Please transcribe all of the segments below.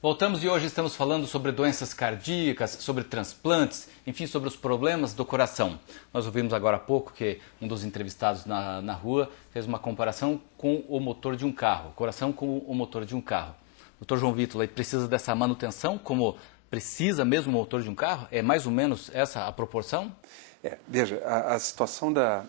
Voltamos e hoje estamos falando sobre doenças cardíacas, sobre transplantes, enfim, sobre os problemas do coração. Nós ouvimos agora há pouco que um dos entrevistados na rua fez uma comparação com o motor de um carro, coração com o motor de um carro. Doutor João Vitor, ele precisa dessa manutenção como precisa mesmo o motor de um carro? É mais ou menos essa a proporção? Veja, a situação da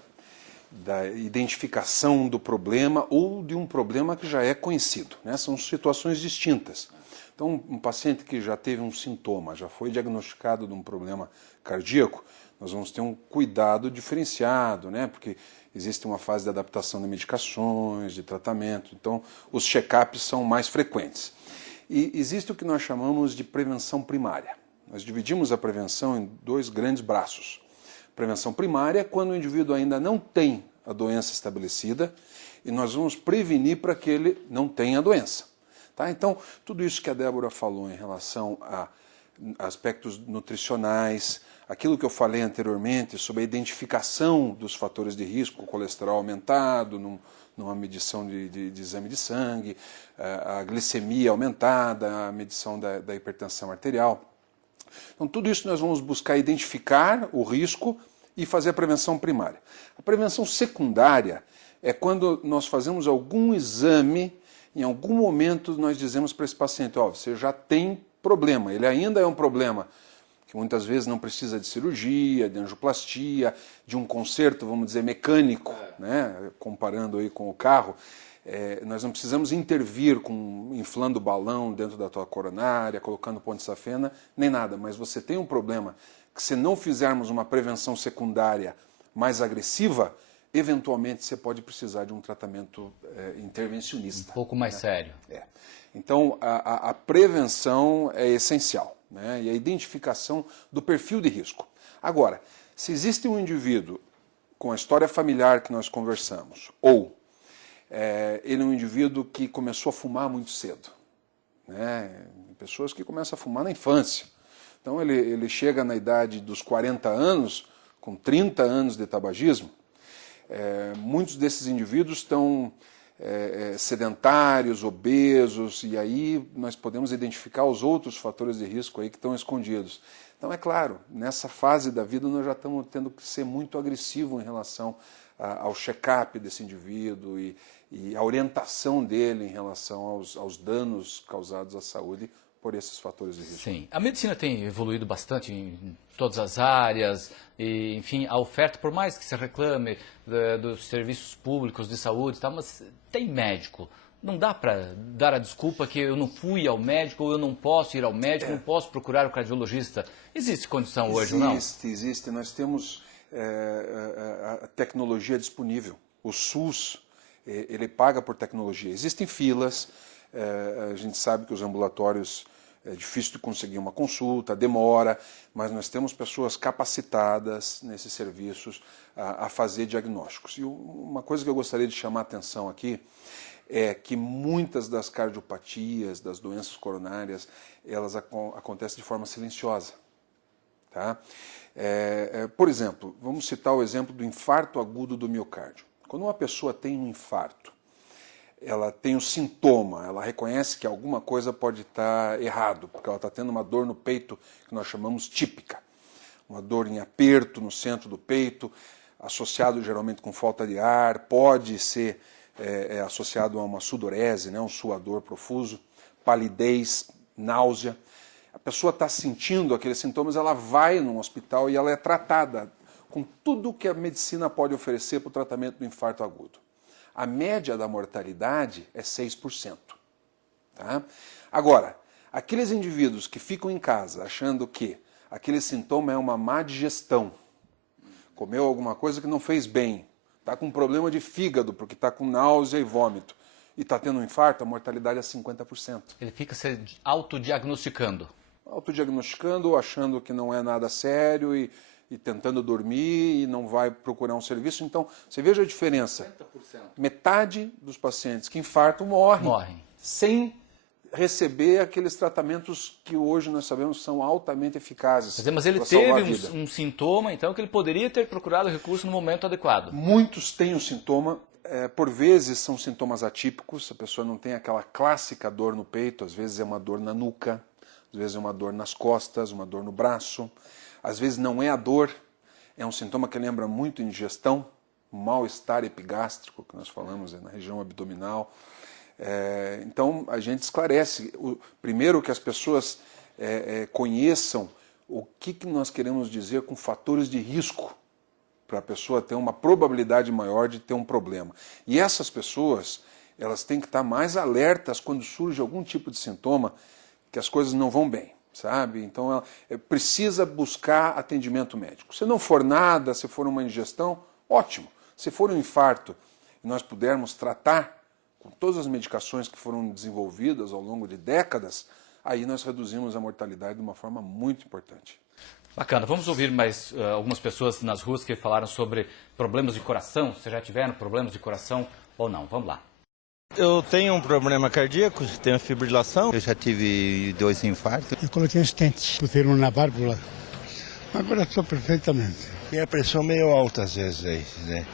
identificação do problema ou de um problema que já é conhecido, né? São situações distintas. Então, um paciente que já teve um sintoma, já foi diagnosticado de um problema cardíaco, nós vamos ter um cuidado diferenciado, né? Porque existe uma fase de adaptação de medicações, de tratamento, então os check-ups são mais frequentes. E existe o que nós chamamos de prevenção primária. Nós dividimos a prevenção em dois grandes braços. Prevenção primária é quando o indivíduo ainda não tem a doença estabelecida e nós vamos prevenir para que ele não tenha a doença. Tá? Então, tudo isso que a Débora falou em relação a aspectos nutricionais, aquilo que eu falei anteriormente sobre a identificação dos fatores de risco, o colesterol aumentado, numa medição de exame de sangue, a glicemia aumentada, a medição da hipertensão arterial. Então, tudo isso nós vamos buscar identificar o risco e fazer a prevenção primária. A prevenção secundária é quando nós fazemos algum exame, em algum momento nós dizemos para esse paciente, ó, você já tem problema, ele ainda é um problema, que muitas vezes não precisa de cirurgia, de angioplastia, de um conserto, vamos dizer, mecânico, né? Comparando aí com o carro. Nós não precisamos intervir inflando o balão dentro da tua coronária, colocando ponte safena, nem nada, mas você tem um problema que se não fizermos uma prevenção secundária mais agressiva, eventualmente você pode precisar de um tratamento intervencionista. Um pouco mais sério. Então, a prevenção é essencial, né? E a identificação do perfil de risco. Agora, se existe um indivíduo com a história familiar que nós conversamos, ou ele é um indivíduo que começou a fumar muito cedo, né? Pessoas que começam a fumar na infância. Então, ele chega na idade dos 40 anos, com 30 anos de tabagismo. Muitos desses indivíduos estão sedentários, obesos, e aí nós podemos identificar os outros fatores de risco aí que estão escondidos. Então, é claro, nessa fase da vida nós já estamos tendo que ser muito agressivos em relação ao check-up desse indivíduo e a orientação dele em relação aos danos causados à saúde por esses fatores de risco. Sim. A medicina tem evoluído bastante em todas as áreas, e, enfim, a oferta, por mais que se reclame dos serviços públicos de saúde, tá, mas tem médico. Não dá para dar a desculpa que eu não fui ao médico, ou eu não posso ir ao médico, não posso procurar o cardiologista. Existe condição hoje ou não? Existe. Nós temos a tecnologia disponível. O SUS, ele paga por tecnologia. Existem filas. A gente sabe que os ambulatórios é difícil de conseguir uma consulta, demora, mas nós temos pessoas capacitadas nesses serviços a fazer diagnósticos. E uma coisa que eu gostaria de chamar a atenção aqui é que muitas das cardiopatias, das doenças coronárias, elas acontecem de forma silenciosa. Tá? Por exemplo, vamos citar o exemplo do infarto agudo do miocárdio. Quando uma pessoa tem um infarto, ela tem um sintoma, ela reconhece que alguma coisa pode estar errado, porque ela está tendo uma dor no peito que nós chamamos típica. Uma dor em aperto no centro do peito, associado geralmente com falta de ar, pode ser associado a uma sudorese, né, um suador profuso, palidez, náusea. A pessoa está sentindo aqueles sintomas, ela vai num hospital e ela é tratada com tudo que a medicina pode oferecer para o tratamento do infarto agudo. A média da mortalidade é 6%. Tá? Agora, aqueles indivíduos que ficam em casa achando que aquele sintoma é uma má digestão, comeu alguma coisa que não fez bem, está com problema de fígado porque está com náusea e vômito e está tendo um infarto, a mortalidade é 50%. Ele fica se autodiagnosticando. Autodiagnosticando, achando que não é nada sério e tentando dormir e não vai procurar um serviço. Então, você veja a diferença. 50%. Metade dos pacientes que infartam morrem sem receber aqueles tratamentos que hoje nós sabemos são altamente eficazes. Quer dizer, mas ele teve um sintoma, então, que ele poderia ter procurado recurso no momento adequado. Muitos têm um sintoma. Por vezes são sintomas atípicos, a pessoa não tem aquela clássica dor no peito, às vezes é uma dor na nuca, às vezes é uma dor nas costas, uma dor no braço, às vezes não é a dor, é um sintoma que lembra muito indigestão, mal-estar epigástrico, que nós falamos na região abdominal. Então a gente esclarece, primeiro que as pessoas conheçam o que nós queremos dizer com fatores de risco, para a pessoa ter uma probabilidade maior de ter um problema. E essas pessoas, elas têm que estar mais alertas quando surge algum tipo de sintoma que as coisas não vão bem, sabe? Então, ela precisa buscar atendimento médico. Se não for nada, se for uma indigestão, ótimo. Se for um infarto e nós pudermos tratar com todas as medicações que foram desenvolvidas ao longo de décadas, aí nós reduzimos a mortalidade de uma forma muito importante. Bacana. Vamos ouvir mais algumas pessoas nas ruas que falaram sobre problemas de coração. Se já tiveram problemas de coração ou não. Vamos lá. Eu tenho um problema cardíaco, tenho fibrilação. Eu já tive 2 infartos. Eu coloquei um stent, pus um na válvula. Agora estou perfeitamente. E a pressão meio alta às vezes aí, né?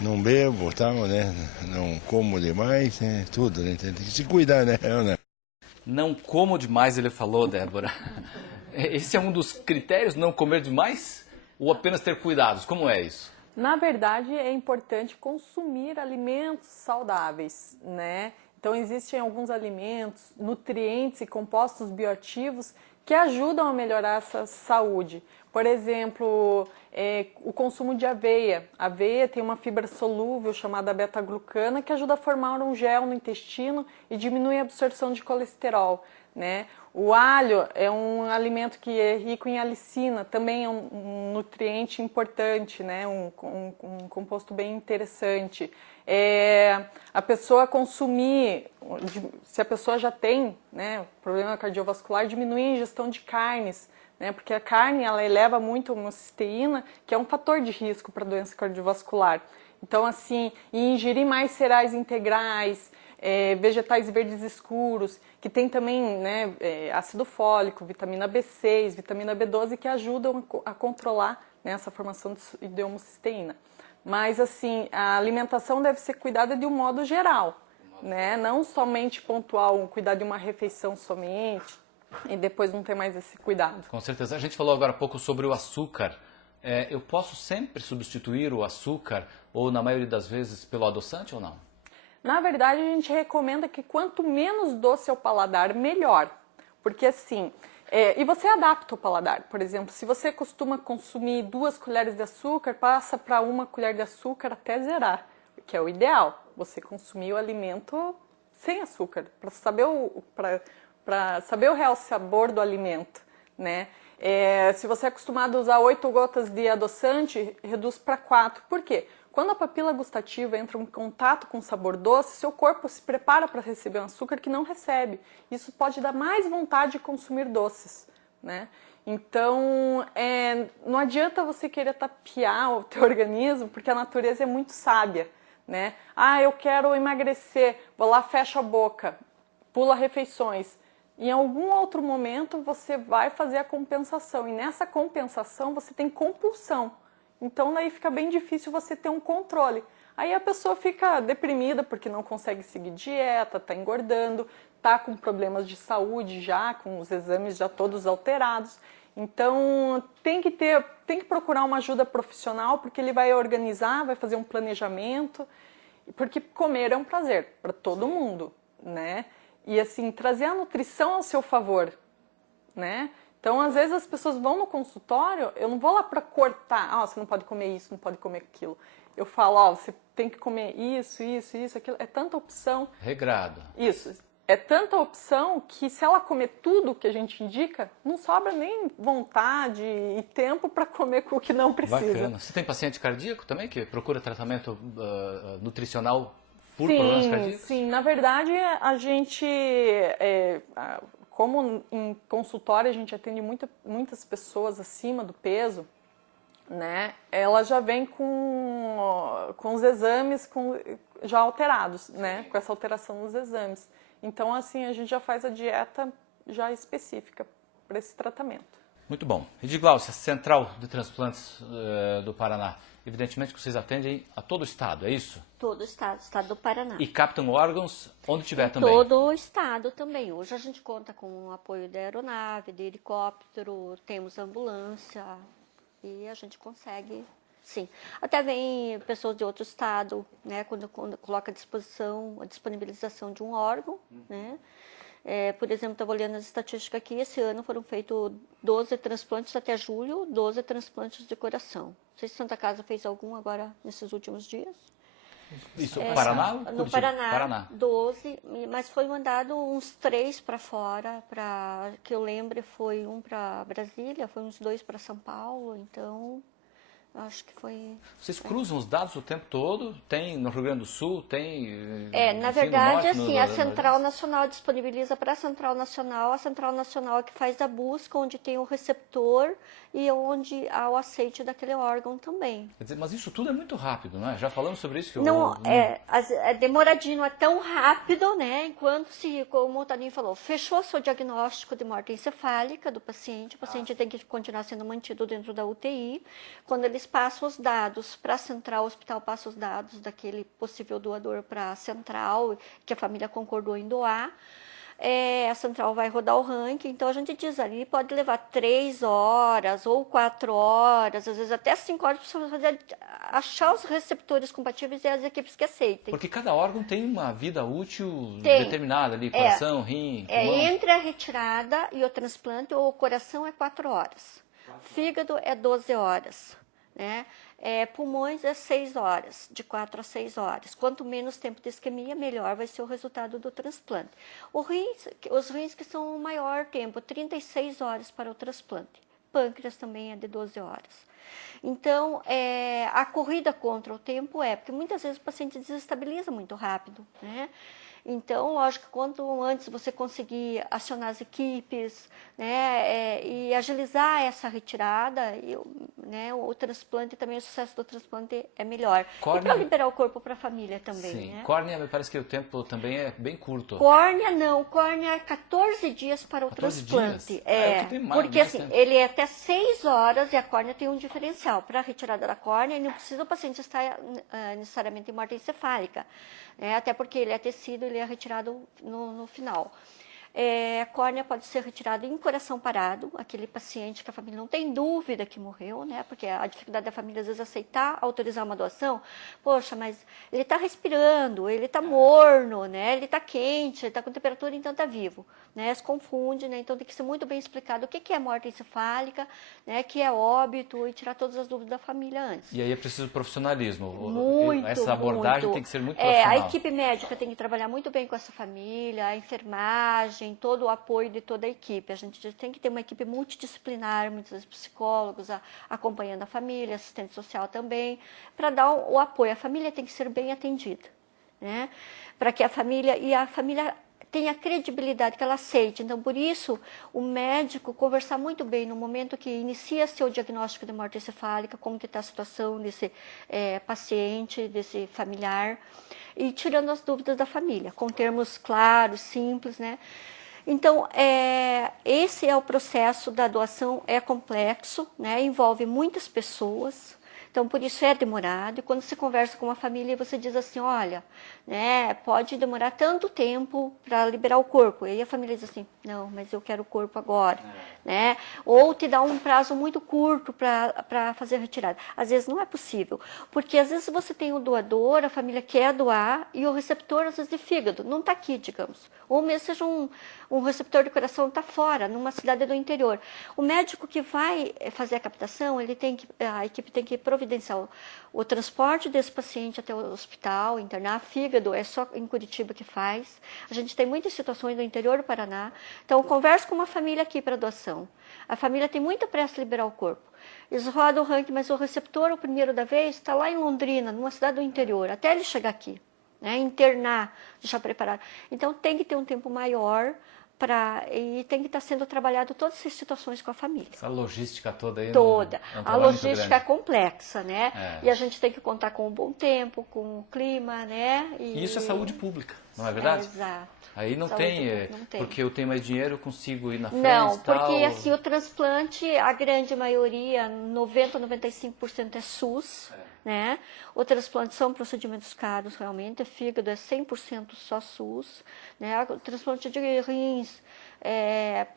Não bebo, tal, né? Não como demais, né? Tudo, né? Tem que se cuidar, né? Não como demais, ele falou, Débora. Esse é um dos critérios, não comer demais? Ou apenas ter cuidados? Como é isso? Na verdade, é importante consumir alimentos saudáveis, né? Então, existem alguns alimentos, nutrientes e compostos bioativos que ajudam a melhorar essa saúde. Por exemplo, o consumo de aveia. A aveia tem uma fibra solúvel chamada beta-glucana que ajuda a formar um gel no intestino e diminui a absorção de colesterol, né? O alho é um alimento que é rico em alicina, também é um nutriente importante, né? um composto bem interessante. A pessoa consumir, se a pessoa já tem, né, problema cardiovascular, diminuir a ingestão de carnes, né? Porque a carne ela eleva muito a homocisteína, que é um fator de risco para doença cardiovascular. Então, assim, ingerir mais cereais integrais, vegetais verdes escuros, que tem também, né, ácido fólico, vitamina B6, vitamina B12, que ajudam a controlar, né, essa formação de homocisteína. Mas, assim, a alimentação deve ser cuidada de um modo geral, né? Não somente pontual, cuidar de uma refeição somente e depois não ter mais esse cuidado. Com certeza. A gente falou agora há pouco sobre o açúcar. Eu posso sempre substituir o açúcar, ou na maioria das vezes, pelo adoçante ou não? Na verdade, a gente recomenda que quanto menos doce ao paladar, melhor. Porque assim, e você adapta o paladar. Por exemplo, se você costuma consumir 2 colheres de açúcar, passa para 1 colher de açúcar até zerar, que é o ideal. Você consumir o alimento sem açúcar, para saber o real sabor do alimento, né? Se você é acostumado a usar 8 gotas de adoçante, reduz para 4. Por quê? Quando a papila gustativa entra em contato com o sabor doce, seu corpo se prepara para receber um açúcar que não recebe. Isso pode dar mais vontade de consumir doces, né? Então, não adianta você querer tapear o teu organismo, porque a natureza é muito sábia, né? Ah, eu quero emagrecer, vou lá, fecho a boca, pula refeições. Em algum outro momento você vai fazer a compensação, e nessa compensação você tem compulsão. Então, daí fica bem difícil você ter um controle. Aí a pessoa fica deprimida porque não consegue seguir dieta, está engordando, está com problemas de saúde já, com os exames já todos alterados. Então, tem que procurar uma ajuda profissional, porque ele vai organizar, vai fazer um planejamento, porque comer é um prazer para todo mundo, né? E assim, trazer a nutrição ao seu favor, né? Então, às vezes as pessoas vão no consultório, eu não vou lá para cortar, você não pode comer isso, não pode comer aquilo. Eu falo, você tem que comer isso, isso, isso, aquilo. É tanta opção. Regrado. Isso. É tanta opção que se ela comer tudo que a gente indica, não sobra nem vontade e tempo para comer o que não precisa. Bacana. Você tem paciente cardíaco também que procura tratamento nutricional por problemas cardíacos? Sim, na verdade a gente... Como em consultório a gente atende muitas pessoas acima do peso, né? Ela já vem com os exames já alterados, né? Com essa alteração nos exames. Então, assim, a gente já faz a dieta já específica para esse tratamento. Muito bom. Redigláucia, Central de Transplantes do Paraná. evidentemente que vocês atendem a todo o estado, é isso? Todo o estado do Paraná. E captam órgãos onde tiver também? Todo o estado também. Hoje a gente conta com o apoio da aeronave, de helicóptero, temos ambulância e a gente consegue, sim. Até vem pessoas de outro estado, né, quando coloca a disponibilização de um órgão, né. Por exemplo, estava olhando as estatísticas aqui, esse ano foram feitos 12 transplantes até julho, 12 transplantes de coração. Não sei se Santa Casa fez algum agora nesses últimos dias. Isso, Paraná? No Paraná, 12, mas foi mandado uns 3 para fora, que eu lembre, foi um para Brasília, foi uns 2 para São Paulo, então acho que foi... Vocês cruzam os dados o tempo todo? Tem no Rio Grande do Sul? Tem... na verdade, assim, a Central Nacional disponibiliza para a Central Nacional é que faz a busca, onde tem o receptor e onde há o aceite daquele órgão também. Quer dizer, mas isso tudo é muito rápido, não é? Já falamos sobre isso? É demoradinho, não é tão rápido, né? Enquanto como o Toninho falou, fechou seu diagnóstico de morte encefálica do paciente, o paciente tem que continuar sendo mantido dentro da UTI. Quando eles passam os dados para a central, o hospital passa os dados daquele possível doador para a central, que a família concordou em doar. A central vai rodar o ranking, então a gente diz ali, pode levar 3 horas ou 4 horas, às vezes até 5 horas para você achar os receptores compatíveis e as equipes que aceitem. Porque cada órgão tem uma vida útil determinada ali, coração, rim, pulmão. Entre a retirada e o transplante, o coração é 4 horas, fígado é 12 horas, né? Pulmões é 6 horas, de 4 a 6 horas. Quanto menos tempo de isquemia, melhor vai ser o resultado do transplante. Os rins que são o maior tempo, 36 horas para o transplante. Pâncreas também é de 12 horas. Então, a corrida contra o tempo porque muitas vezes o paciente desestabiliza muito rápido, né? Então, lógico, quanto antes você conseguir acionar as equipes, né, e agilizar essa retirada, né, o transplante também, o sucesso do transplante é melhor. Córnea... E para liberar o corpo para a família também. Sim, né? Córnea, me parece que o tempo também é bem curto. Córnea não, córnea é 14 dias para o 14 transplante. Dias? Tem mais, porque mais assim, tempo. ele é até 6 horas e a córnea tem um diferencial. Para a retirada da córnea, não precisa o paciente estar necessariamente em morte encefálica. Até porque ele é tecido, ele é retirado no final. A córnea pode ser retirada em coração parado, aquele paciente que a família não tem dúvida que morreu, né? Porque a dificuldade da família às vezes aceitar, autorizar uma doação. Poxa, mas ele está respirando, ele está morno, né? Ele está quente, ele está com temperatura, então está vivo. Né? Se confunde, né? Então tem que ser muito bem explicado o que é morte encefálica, né? Que é óbito e tirar todas as dúvidas da família antes. E aí é preciso profissionalismo. Muito, essa abordagem tem que ser muito profissional. A equipe médica tem que trabalhar muito bem com essa família, a enfermagem, todo o apoio de toda a equipe. A gente tem que ter uma equipe multidisciplinar, muitos psicólogos acompanhando a família, assistente social também, para dar o apoio. A família tem que ser bem atendida, né? Para que a família tenha credibilidade, que ela aceite. Então, por isso, o médico conversar muito bem no momento que inicia seu diagnóstico de morte encefálica, como que está a situação desse paciente, desse familiar, e tirando as dúvidas da família, com termos claros, simples, né? Então, esse é o processo da doação, é complexo, né? Envolve muitas pessoas. Então, por isso é demorado. E quando você conversa com uma família, você diz assim, olha, né, pode demorar tanto tempo para liberar o corpo. E aí a família diz assim, não, mas eu quero o corpo agora. Né? Ou te dá um prazo muito curto para fazer a retirada. Às vezes não é possível, porque às vezes você tem o doador, a família quer doar, e o receptor, às vezes, de fígado, não está aqui, digamos. Ou mesmo seja um receptor de coração, está fora, numa cidade do interior. O médico que vai fazer a captação, a equipe tem que providenciar o transporte desse paciente até o hospital, internar. Fígado é só em Curitiba que faz. A gente tem muitas situações no interior do Paraná. Então, eu converso com uma família aqui para doação. A família tem muita pressa de liberar o corpo. Eles rodam o ranking, mas o receptor, o primeiro da vez, está lá em Londrina, numa cidade do interior, até ele chegar aqui, né? Internar, deixar preparado. Então, tem que ter um tempo maior e tem que estar sendo trabalhado todas essas situações com a família. Essa logística toda aí. Toda. A logística é complexa, né? E a gente tem que contar com o bom tempo, com o clima, né? E isso é saúde pública, não é verdade? Exato. Aí não tem, porque eu tenho mais dinheiro, eu consigo ir na frente. Não, porque tal. assim, o transplante, a grande maioria, 90, 95% é SUS, né? O transplante são procedimentos caros, realmente. O fígado é 100% só SUS, né? O transplante de rins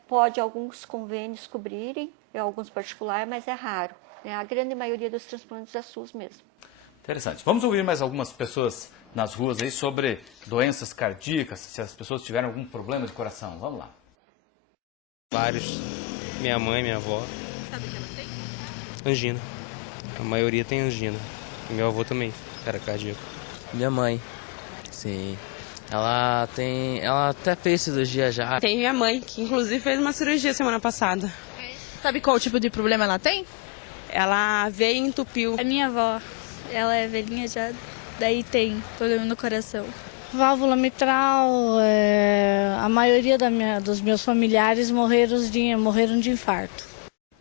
pode alguns convênios cobrirem, alguns particulares, mas é raro, né? A grande maioria dos transplantes é SUS mesmo. Interessante. Vamos ouvir mais algumas pessoas nas ruas aí sobre doenças cardíacas, se as pessoas tiveram algum problema de coração. Vamos lá. Vários. Minha mãe, minha avó. Sabe o que elas têm? Angina. A maioria tem angina. Meu avô também era cardíaco. Minha mãe, sim. Ela até fez cirurgia já. Tem minha mãe, que inclusive fez uma cirurgia semana passada. Sabe qual tipo de problema ela tem? Ela veio e entupiu. A minha avó, ela é velhinha já, daí tem problema no coração. Válvula mitral, a maioria dos meus familiares morreram de infarto.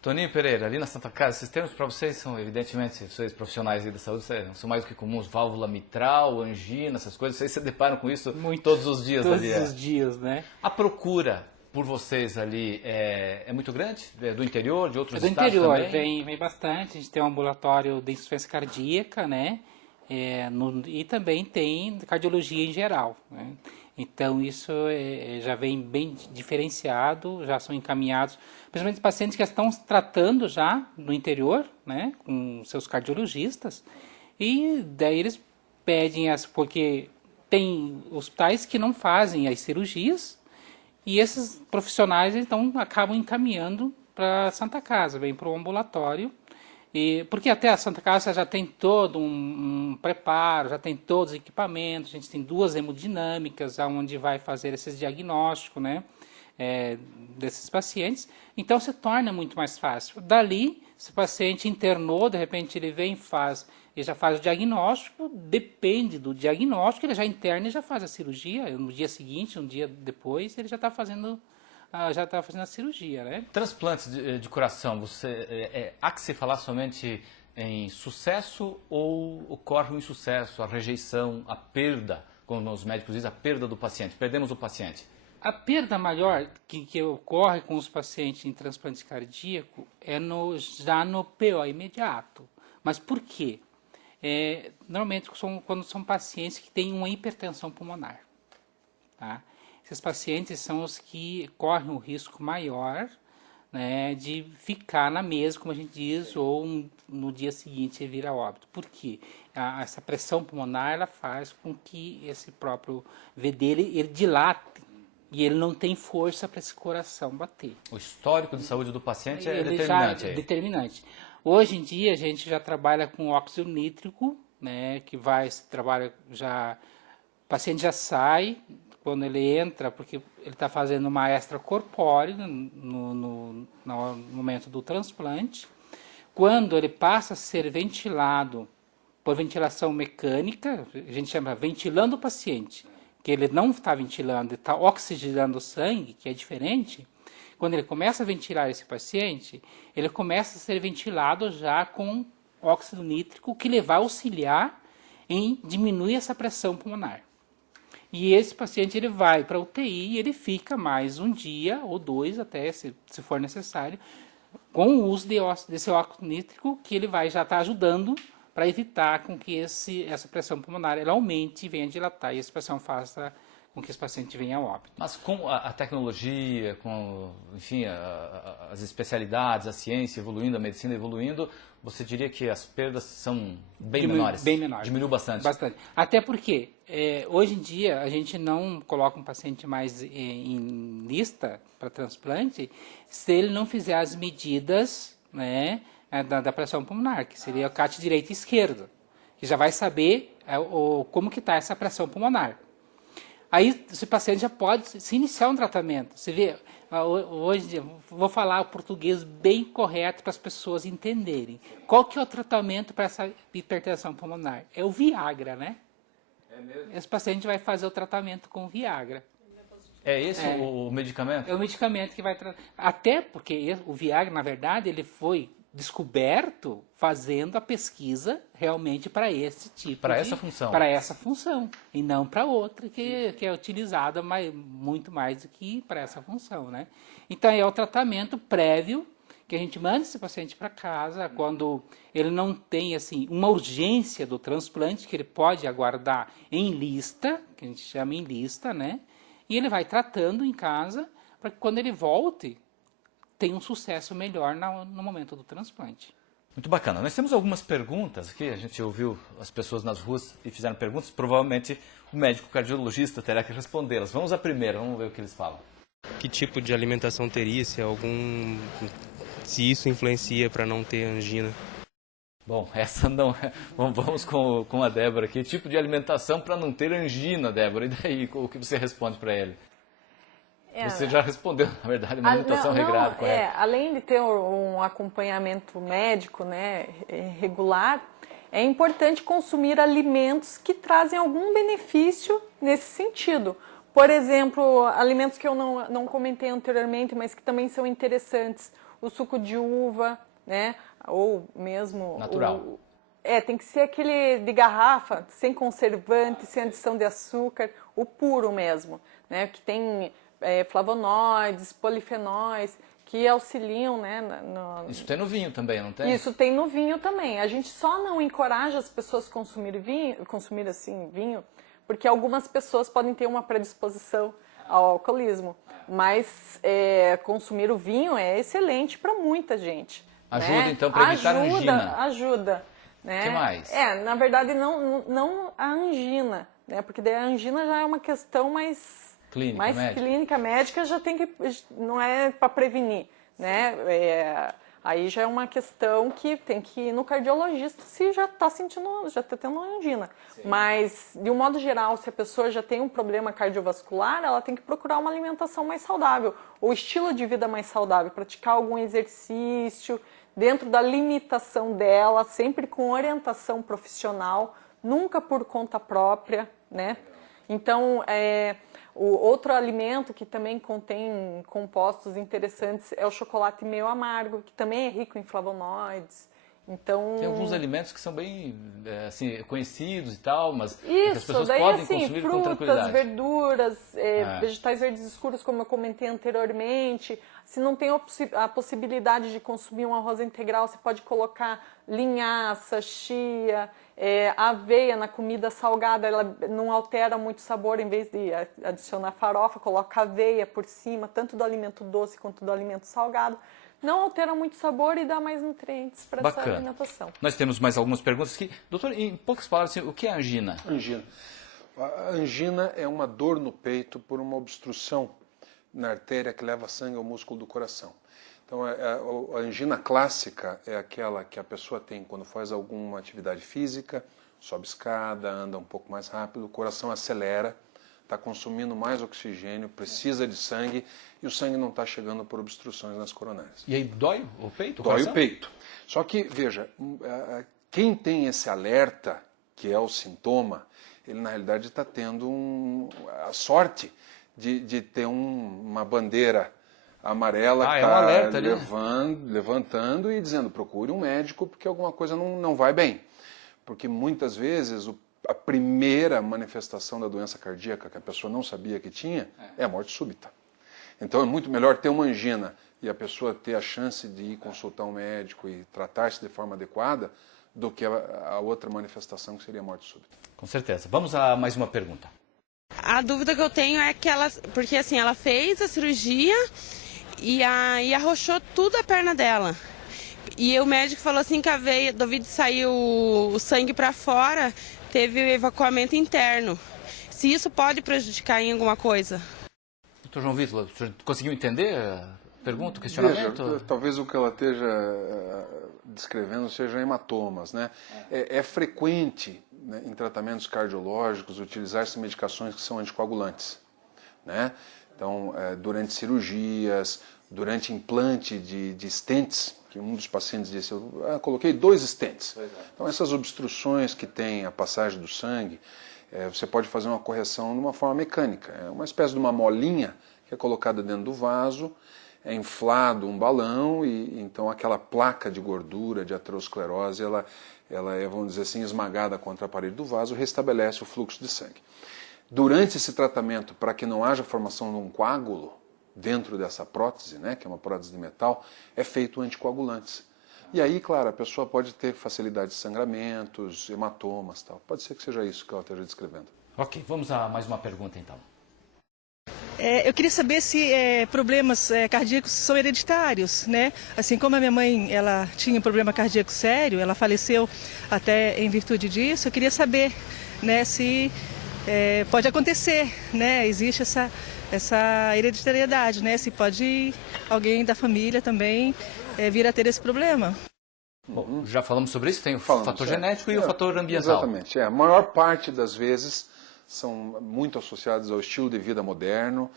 Toninho Pereira, ali na Santa Casa, esses termos para vocês são, evidentemente, vocês profissionais aí da saúde, são mais do que comuns, válvula mitral, angina, essas coisas, vocês se deparam com isso todos os dias ali. Todos os dias, né? A procura por vocês ali é muito grande? Do interior, de outros estados também? Do também? interior, vem bastante. A gente tem um ambulatório de insuficiência cardíaca, né? E também tem cardiologia em geral, né? Então isso já vem bem diferenciado, já são encaminhados, principalmente pacientes que estão tratando já no interior, né, com seus cardiologistas, e daí eles pedem porque tem hospitais que não fazem as cirurgias, e esses profissionais então acabam encaminhando para a Santa Casa, vem para o ambulatório. Porque até a Santa Casa já tem todo um preparo, já tem todos os equipamentos, a gente tem 2 hemodinâmicas, onde vai fazer esse diagnóstico, né, desses pacientes, então se torna muito mais fácil. Dali, se o paciente internou, de repente ele vem ele já faz o diagnóstico, depende do diagnóstico, ele já interna e já faz a cirurgia, no dia seguinte, um dia depois, ele já está fazendo a cirurgia, né? Transplantes de coração, há que se falar somente em sucesso ou ocorre um insucesso, a rejeição, a perda, como os médicos dizem, a perda do paciente, perdemos o paciente? A perda maior que ocorre com os pacientes em transplante cardíaco é já no PO imediato. Mas por quê? Normalmente quando são pacientes que têm uma hipertensão pulmonar, tá? Esses pacientes são os que correm um risco maior, né, de ficar na mesa, como a gente diz, ou no dia seguinte vir a óbito. Por quê? Essa pressão pulmonar ela faz com que esse próprio V dele ele dilate e ele não tem força para esse coração bater. O histórico de saúde do paciente é ele determinante. Já é determinante. Hoje em dia a gente já trabalha com óxido nítrico, né, o paciente já sai quando ele entra, porque ele está fazendo uma extracorpórea no momento do transplante. Quando ele passa a ser ventilado por ventilação mecânica, a gente chama ventilando o paciente, que ele não está ventilando, ele está oxigenando o sangue, que é diferente. Quando ele começa a ventilar esse paciente, ele começa a ser ventilado já com óxido nítrico, que ele vai auxiliar em diminuir essa pressão pulmonar. E esse paciente ele vai para a UTI e ele fica mais um dia ou 2 até, se for necessário, com o uso desse óxido nítrico, que ele vai já estar ajudando para evitar com que essa pressão pulmonar ela aumente e venha dilatar, e essa pressão faça com que esse paciente venha a óbito. Mas com a tecnologia, com, enfim, as especialidades, a ciência evoluindo, a medicina evoluindo, você diria que as perdas são bem menores? Bem menores. Diminuiu bastante? Bastante. Até porque, hoje em dia, a gente não coloca um paciente mais em lista para transplante se ele não fizer as medidas, né, da pressão pulmonar, que seria o CAT direita e esquerda, que já vai saber como que está essa pressão pulmonar. Aí esse paciente já pode se iniciar um tratamento. Você vê, hoje vou falar o português bem correto para as pessoas entenderem. Qual que é o tratamento para essa hipertensão pulmonar? É o Viagra, né? É mesmo? Esse paciente vai fazer o tratamento com Viagra. É esse o medicamento? É o medicamento que vai tratar. Até porque o Viagra, na verdade, ele foi descoberto fazendo a pesquisa realmente para esse tipo essa função. Para essa função, e não para outra que é utilizada muito mais do que para essa função, né? Então é o tratamento prévio que a gente manda esse paciente para casa quando ele não tem assim uma urgência do transplante, que ele pode aguardar em lista, que a gente chama em lista, né? E ele vai tratando em casa para que quando ele volte, tenha um sucesso melhor no momento do transplante. Muito bacana. Nós temos algumas perguntas aqui, a gente ouviu as pessoas nas ruas e fizeram perguntas, provavelmente o médico cardiologista terá que respondê-las. Vamos à primeira, vamos ver o que eles falam. Que tipo de alimentação teria, se isso influencia para não ter angina? Bom, essa não é. Vamos com a Débora aqui. Tipo de alimentação para não ter angina, Débora. E daí, o que você responde para ele? Você já respondeu, na verdade, uma alimentação regrada, correto? Além de ter um acompanhamento médico, né, regular, é importante consumir alimentos que trazem algum benefício nesse sentido. Por exemplo, alimentos que eu não comentei anteriormente, mas que também são interessantes. O suco de uva, né, ou mesmo... Natural. Tem que ser aquele de garrafa, sem conservante, sem adição de açúcar, o puro mesmo, né, que tem... flavonoides, polifenóis, que auxiliam, né? Isso tem no vinho também, não tem? Isso tem no vinho também. A gente só não encoraja as pessoas a consumir vinho, porque algumas pessoas podem ter uma predisposição ao alcoolismo. Mas consumir o vinho é excelente para muita gente. Ajuda, né? então, para evitar angina. Ajuda. Né? O que mais? Na verdade, não a angina, né? Porque daí a angina já é uma questão mais clínica, médica, já tem que, não é para prevenir, né? Aí já é uma questão que tem que ir no cardiologista se já está tendo angina. Sim. Mas, de um modo geral, se a pessoa já tem um problema cardiovascular, ela tem que procurar uma alimentação mais saudável, ou estilo de vida mais saudável, praticar algum exercício, dentro da limitação dela, sempre com orientação profissional, nunca por conta própria, né? Então, o outro alimento que também contém compostos interessantes é o chocolate meio amargo, que também é rico em flavonoides. Então, tem alguns alimentos que são bem assim, conhecidos e tal, mas as pessoas daí, podem assim, consumir frutas, com tranquilidade. Verduras, vegetais verdes escuros, como eu comentei anteriormente. Se não tem a possibilidade de consumir um arroz integral, você pode colocar linhaça, chia, aveia na comida salgada, ela não altera muito o sabor, em vez de adicionar farofa, coloca aveia por cima, tanto do alimento doce quanto do alimento salgado. Não altera muito o sabor e dá mais nutrientes para essa alimentação. Nós temos mais algumas perguntas aqui. Doutor, em poucas palavras, assim, o que é angina? A angina é uma dor no peito por uma obstrução na artéria que leva sangue ao músculo do coração. Então, a angina clássica é aquela que a pessoa tem quando faz alguma atividade física, sobe escada, anda um pouco mais rápido, o coração acelera, está consumindo mais oxigênio, precisa de sangue e o sangue não está chegando por obstruções nas coronárias. E aí dói o peito? Dói o peito. Só que, veja, quem tem esse alerta, que é o sintoma, ele na realidade está tendo a sorte de ter uma bandeira amarela que está levantando e dizendo, procure um médico porque alguma coisa não vai bem. Porque muitas vezes a primeira manifestação da doença cardíaca que a pessoa não sabia que tinha é a morte súbita. Então é muito melhor ter uma angina e a pessoa ter a chance de ir consultar um médico e tratar-se de forma adequada do que a outra manifestação que seria a morte súbita. Com certeza. Vamos a mais uma pergunta. A dúvida que eu tenho é que porque assim, ela fez a cirurgia e aí arrochou tudo a perna dela. E o médico falou assim que a veia, devido sair o sangue para fora, teve o evacuamento interno. Se isso pode prejudicar em alguma coisa? Doutor João Vitor, o senhor conseguiu entender a pergunta, o questionamento? Veja, talvez o que ela esteja descrevendo seja hematomas, né? É frequente, né, em tratamentos cardiológicos utilizar-se medicações que são anticoagulantes, né? Então, durante cirurgias, durante implante de stents, que um dos pacientes disse, eu coloquei 2 stents. Então, essas obstruções que tem a passagem do sangue, você pode fazer uma correção de uma forma mecânica. É uma espécie de uma molinha que é colocada dentro do vaso, é inflado um balão e então aquela placa de gordura, de aterosclerose, ela é, vamos dizer assim, esmagada contra a parede do vaso, restabelece o fluxo de sangue. Durante esse tratamento, para que não haja formação de um coágulo, dentro dessa prótese, né, que é uma prótese de metal, é feito anticoagulantes. E aí, claro, a pessoa pode ter facilidade de sangramentos, hematomas, tal. Pode ser que seja isso que ela esteja descrevendo. Ok, vamos a mais uma pergunta então. Eu queria saber se problemas cardíacos são hereditários, né? Assim como a minha mãe, ela tinha um problema cardíaco sério, ela faleceu até em virtude disso. Eu queria saber, né, se pode acontecer, né? Existe essa hereditariedade, né? Se pode alguém da família também vir a ter esse problema. Bom, já falamos sobre isso, tem o fator genético e o fator ambiental. Exatamente. A maior parte das vezes são muito associados ao estilo de vida moderno,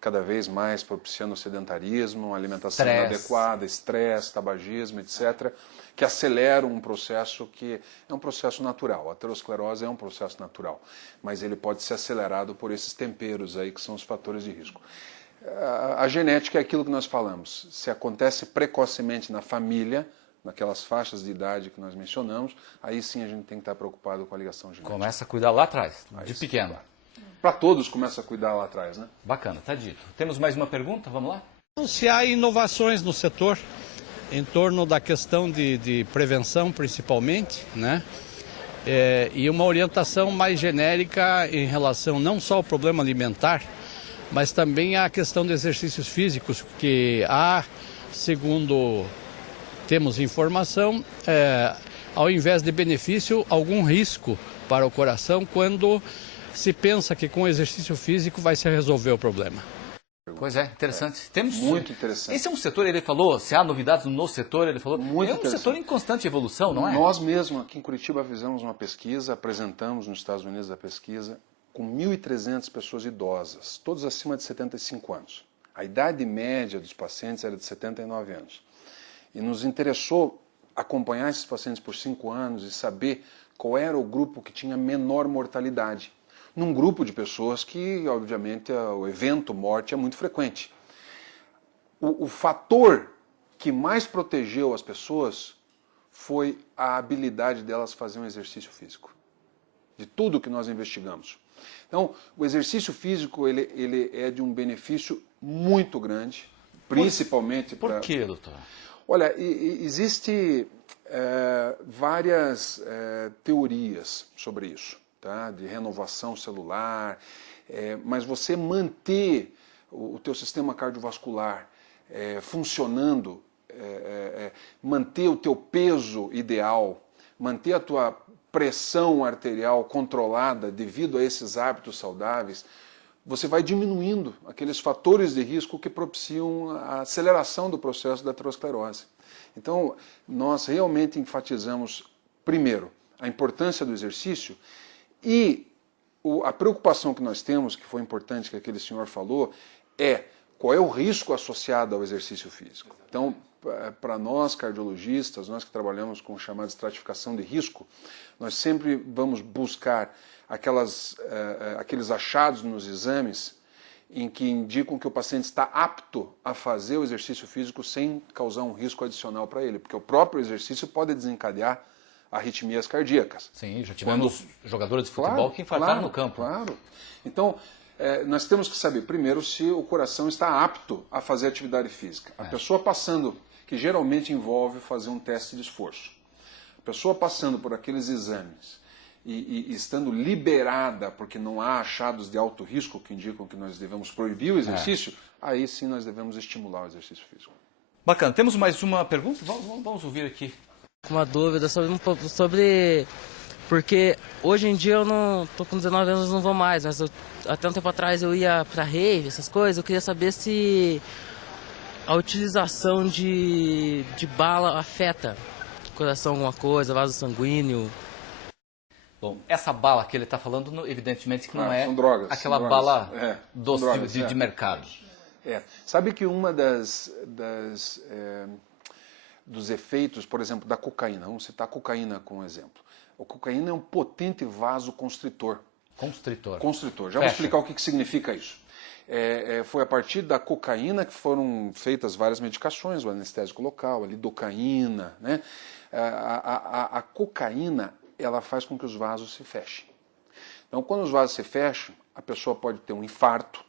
cada vez mais propiciando o sedentarismo, uma alimentação inadequada, estresse, tabagismo, etc., que aceleram um processo que é um processo natural. A aterosclerose é um processo natural, mas ele pode ser acelerado por esses temperos aí que são os fatores de risco. A genética é aquilo que nós falamos. Se acontece precocemente na família, naquelas faixas de idade que nós mencionamos, aí sim a gente tem que estar preocupado com a ligação genética. Começa a cuidar lá atrás, de pequeno. Claro. Para todos começa a cuidar lá atrás, né? Bacana, tá dito. Temos mais uma pergunta, vamos lá? Se há inovações no setor, em torno da questão de prevenção principalmente, né? E uma orientação mais genérica em relação não só ao problema alimentar, mas também à questão de exercícios físicos, que há, segundo temos informação, ao invés de benefício, algum risco para o coração quando se pensa que com o exercício físico vai se resolver o problema. Pois é, interessante. Temos muito interessante. Esse é um setor, ele falou, se há novidades no setor, ele falou, muito um setor em constante evolução, não é? Nós mesmos aqui em Curitiba fizemos uma pesquisa, apresentamos nos Estados Unidos a pesquisa com 1.300 pessoas idosas, todos acima de 75 anos. A idade média dos pacientes era de 79 anos. E nos interessou acompanhar esses pacientes por 5 anos e saber qual era o grupo que tinha menor mortalidade. Num grupo de pessoas que, obviamente, o evento morte é muito frequente. O fator que mais protegeu as pessoas foi a habilidade delas fazer um exercício físico. De tudo que nós investigamos. Então, o exercício físico ele é de um benefício muito grande, principalmente para... Por quê, doutor? Olha, existe várias teorias sobre isso, tá? De renovação celular, mas você manter o teu sistema cardiovascular funcionando, manter o teu peso ideal, manter a tua pressão arterial controlada devido a esses hábitos saudáveis, você vai diminuindo aqueles fatores de risco que propiciam a aceleração do processo da aterosclerose. Então, nós realmente enfatizamos, primeiro, a importância do exercício e a preocupação que nós temos, que foi importante que aquele senhor falou, é qual é o risco associado ao exercício físico. Então, para nós cardiologistas, nós que trabalhamos com chamada estratificação de risco, nós sempre vamos buscar aqueles achados nos exames em que indicam que o paciente está apto a fazer o exercício físico sem causar um risco adicional para ele, porque o próprio exercício pode desencadear arritmias cardíacas. Sim, já tivemos jogadores de futebol que infartaram no campo. Claro. Então, nós temos que saber, primeiro, se o coração está apto a fazer atividade física. A pessoa passando, que geralmente envolve fazer um teste de esforço, a pessoa passando por aqueles exames e estando liberada, porque não há achados de alto risco que indicam que nós devemos proibir o exercício, aí sim nós devemos estimular o exercício físico. Bacana. Temos mais uma pergunta? Vamos ouvir aqui. Uma dúvida sobre... Porque hoje em dia eu não tô com 19 anos, não vou mais, mas até um tempo atrás eu ia pra rave, essas coisas. Eu queria saber se a utilização de bala afeta o coração, alguma coisa, vaso sanguíneo. Bom, essa bala que ele está falando, evidentemente que não é drogas, aquela bala doce de mercado. Sabe que uma dos efeitos, por exemplo, da cocaína, vamos citar a cocaína como exemplo. A cocaína é um potente vasoconstritor. Constritor. Já vou explicar o que significa isso. Foi a partir da cocaína que foram feitas várias medicações, o anestésico local, a lidocaína, né? A cocaína, ela faz com que os vasos se fechem. Então, quando os vasos se fecham, a pessoa pode ter um infarto,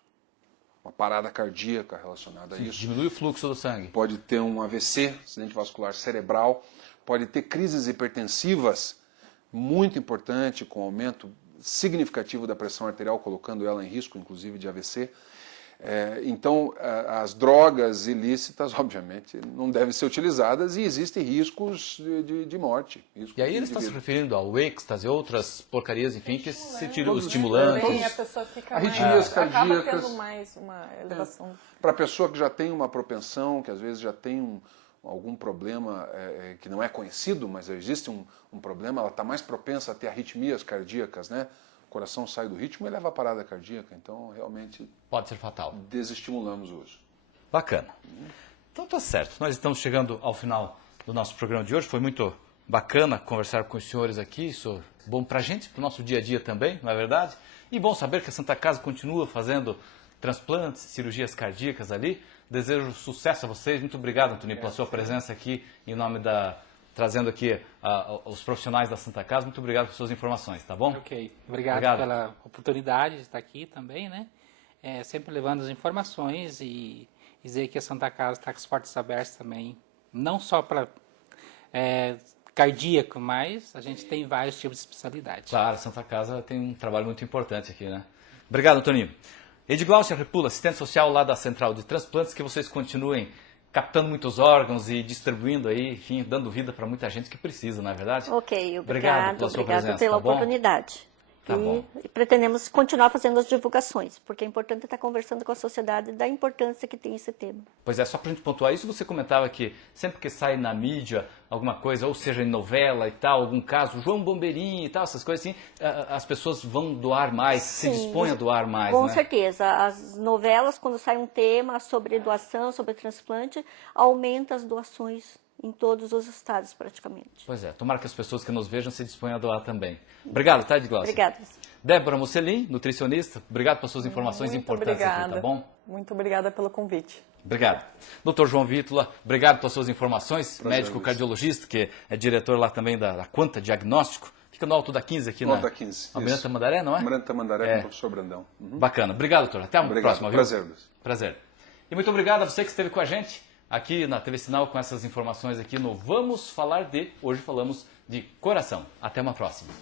uma parada cardíaca relacionada a isso. Diminui o fluxo do sangue. Pode ter um AVC, acidente vascular cerebral, pode ter crises hipertensivas, muito importante, com aumento significativo da pressão arterial, colocando ela em risco, inclusive, de AVC. Então, as drogas ilícitas, obviamente, não devem ser utilizadas e existem riscos de morte. E aí ele está se referindo ao êxtase e outras porcarias, enfim, que se tiram os estimulantes. A pessoa fica arritmias acaba cardíacas. tendo mais uma elevação. Para a pessoa que já tem uma propensão, que às vezes já tem algum problema que não é conhecido, mas existe um problema, ela está mais propensa a ter arritmias cardíacas, né? O coração sai do ritmo e leva a parada cardíaca, então realmente pode ser fatal. Desestimulamos o uso. Bacana. Então tá certo, nós estamos chegando ao final do nosso programa de hoje, foi muito bacana conversar com os senhores aqui, isso é bom para a gente, para o nosso dia a dia também, não é verdade? E bom saber que a Santa Casa continua fazendo transplantes, cirurgias cardíacas ali. Desejo sucesso a vocês, muito obrigado, Antoninho, pela sua presença aqui, em nome trazendo aqui os profissionais da Santa Casa. Muito obrigado por suas informações, tá bom? Ok. Obrigado pela oportunidade de estar aqui também, né? Sempre levando as informações e dizer que a Santa Casa está com as portas abertas também, não só para cardíaco, mas a gente tem vários tipos de especialidade. Claro, a Santa Casa tem um trabalho muito importante aqui, né? Obrigado, Antoninho. Edgláucia Repula, assistente social lá da Central de Transplantes, que vocês continuem captando muitos órgãos e distribuindo aí, enfim, dando vida para muita gente que precisa, não é verdade? Ok, obrigado pela sua presença, pela tá oportunidade. Tá bom. E pretendemos continuar fazendo as divulgações, porque é importante estar conversando com a sociedade da importância que tem esse tema. Pois é, só para a gente pontuar isso, você comentava que sempre que sai na mídia alguma coisa, ou seja em novela e tal, algum caso, João Bombeirinho e tal, essas coisas assim, as pessoas vão doar mais, se dispõem a doar mais, com né? certeza. As novelas, quando sai um tema sobre doação, sobre transplante, aumenta as doações em todos os estados, praticamente. Pois é, tomara que as pessoas que nos vejam se disponham a doar também. Obrigado, tá, Edgláucia? Obrigada. Débora Mocelin, nutricionista, obrigado pelas suas informações Muito importantes obrigada. aqui, tá bom? Muito obrigada pelo convite. Obrigado. Dr. João Vítola, obrigado pelas suas informações, Prazer, médico Luiz. cardiologista, que é diretor lá também da Quanta Diagnóstico, fica no Alto da 15 aqui, No na Alto da 15, Almirante isso. Tamandaré, não é? Almirante Tamandaré com o professor Brandão. Uhum. Bacana. Obrigado, doutor. Até a próxima, viu? Prazer, Luiz. Prazer. E muito obrigado a você que esteve com a gente aqui na TV Sinal com essas informações aqui no Vamos Falar de. Hoje falamos de coração. Até uma próxima.